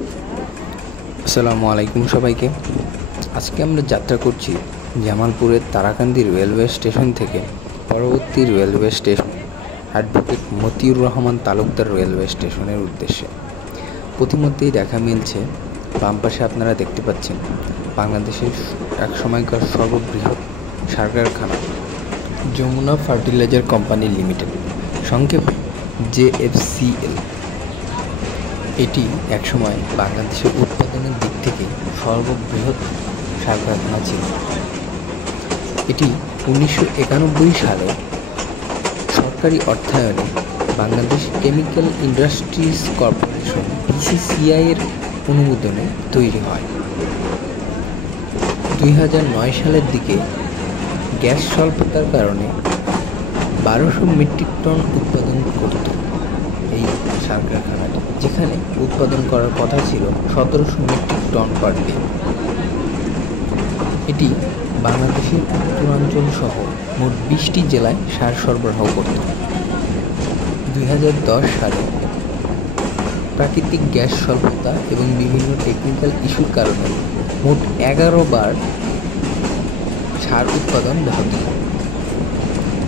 আসসালামু আলাইকুম সবাইকে। আজকে আমরা যাত্রা করছি জামালপুরের তারাকান্দি রেলওয়ে স্টেশন থেকে পরবর্তী railway station advocate Motiur Rahman Talukdar railway স্টেশনের উদ্দেশ্যে। প্রতিমধ্যেই দেখা মিলছে, বাম পাশে আপনারা দেখতে পাচ্ছেন বাংলাদেশের এক সময়কার সর্ববৃহৎ সার কারখানা যমুনা ফার্টিলাইজার কোম্পানি লিমিটেড, সংক্ষেপে JFCL। এটি একসময় বাংলাদেশের উৎপাদনের দিক থেকে সর্ববৃহৎ সার কারখানা ছিল। এটি 1991 সালে সরকারি অর্থায়নে Bangladesh chemical industries corporation BCCI এর অনুমোদনে তৈরি হয়। 2009 সালের দিকে গ্যাস স্বল্পতার কারণে 1200 মেট্রিক টন উৎপাদন করত এই সার কারখানাটি, যেখানে উৎপাদন করার কথা ছিল 1700 মেট্রিক টন পার ডে। এটি বাংলাদেশের উত্তরাঞ্চল সহ মোট 20টি জেলায় সার সরবরাহ করত। 2010 সালে প্রাকৃতিক গ্যাস স্বল্পতা এবং বিভিন্ন টেকনিক্যাল ইস্যুর কারণে মোট 11 বার সার উৎপাদন ব্যাহত হয়।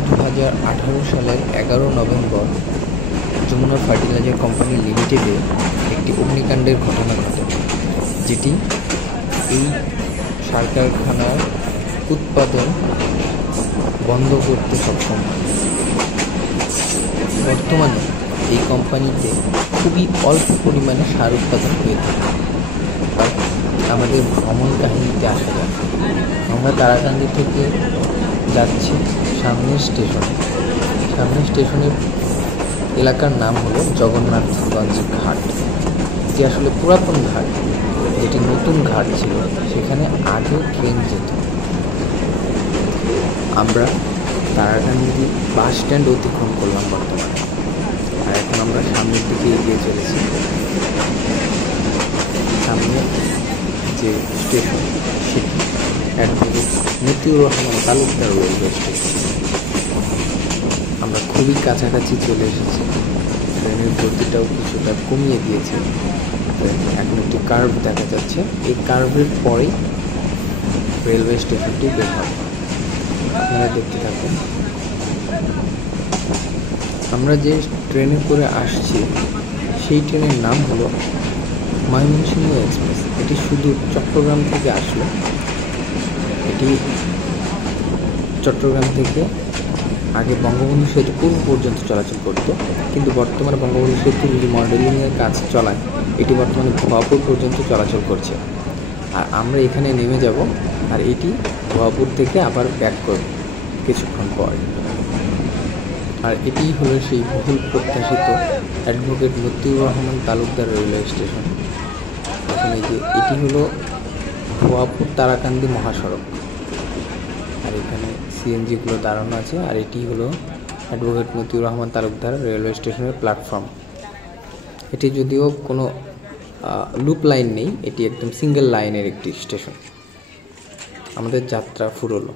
2018 সালের 11 নভেম্বর যমুনা ফার্টিলাইজার কোম্পানি লিমিটেডে একটি অগ্নিকাণ্ডের ঘটনা ঘটে, যেটি এই সার কারখানার উৎপাদন বন্ধ করতে সক্ষম হয়। বর্তমানে এই কোম্পানিতে খুবই অল্প পরিমাণে সার উৎপাদন হয়ে থাকে। আমাদের ভ্রমণ কাহিনীতে আসা যায়। আমরা তারাকান্দি থেকে যাচ্ছি সামনের স্টেশনের এলাকার নাম হলো জগন্নাথগঞ্জ ঘাট, যে আসলে পুরাতন ঘাট, যেটি নতুন ঘাট ছিল, সেখানে আগে ট্রেন যেত। আমরা তারাকান্দি বাস স্ট্যান্ড অতিক্রম করলাম বর্তমানে, আর এখন আমরা সামনের দিকে এগিয়ে চলেছি। সামনে যে স্টেশন, সেটি advocate Motiur Rahman Talukdar railway station. আমরা খুবই কাছাকাছি চলে এসেছি। ট্রেনের গতিটাও কিছুটা কমিয়ে দিয়েছে। এখন একটি কার্ভ দেখা যাচ্ছে, এই কার্ভের পরেই রেলওয়ে স্টেশনটি বের হবে। আপনারা দেখতে থাকুন। আমরা যে ট্রেনে করে আসছি সেই ট্রেনের নাম হলো ময়মনসিংহ এক্সপ্রেস। এটি শুধু চট্টগ্রাম থেকে আসলো। এটি চট্টগ্রাম থেকে আগে বঙ্গবন্ধু সেতু পূর্ব পর্যন্ত চলাচল করত, কিন্তু বর্তমানে বঙ্গবন্ধু সেতু রিমডেলিংয়ের কাজ চলায় এটি বর্তমানে ভুয়াপুর পর্যন্ত চলাচল করছে। আর আমরা এখানে নেমে যাব, আর এটি ভুয়াপুর থেকে আবার ব্যাক করবে কিছুক্ষণ পর। আর এটি হলো সেই বহুল প্রত্যাশিত advocate Motiur Rahman Talukdar railway station. এখানে যে এটি হলো ভুয়াপুর তারাকান্দি মহাসড়ক, আর এখানে সিএনজিগুলো দাঁড়ানো আছে। আর এটি হলো অ্যাডভোকেট মতিউর রহমান তালুকদার রেলওয়ে স্টেশনের প্ল্যাটফর্ম। এটি যদিও কোনো লুপ লাইন নেই, এটি একদম সিঙ্গেল লাইনের একটি স্টেশন। আমাদের যাত্রা ফুরলো।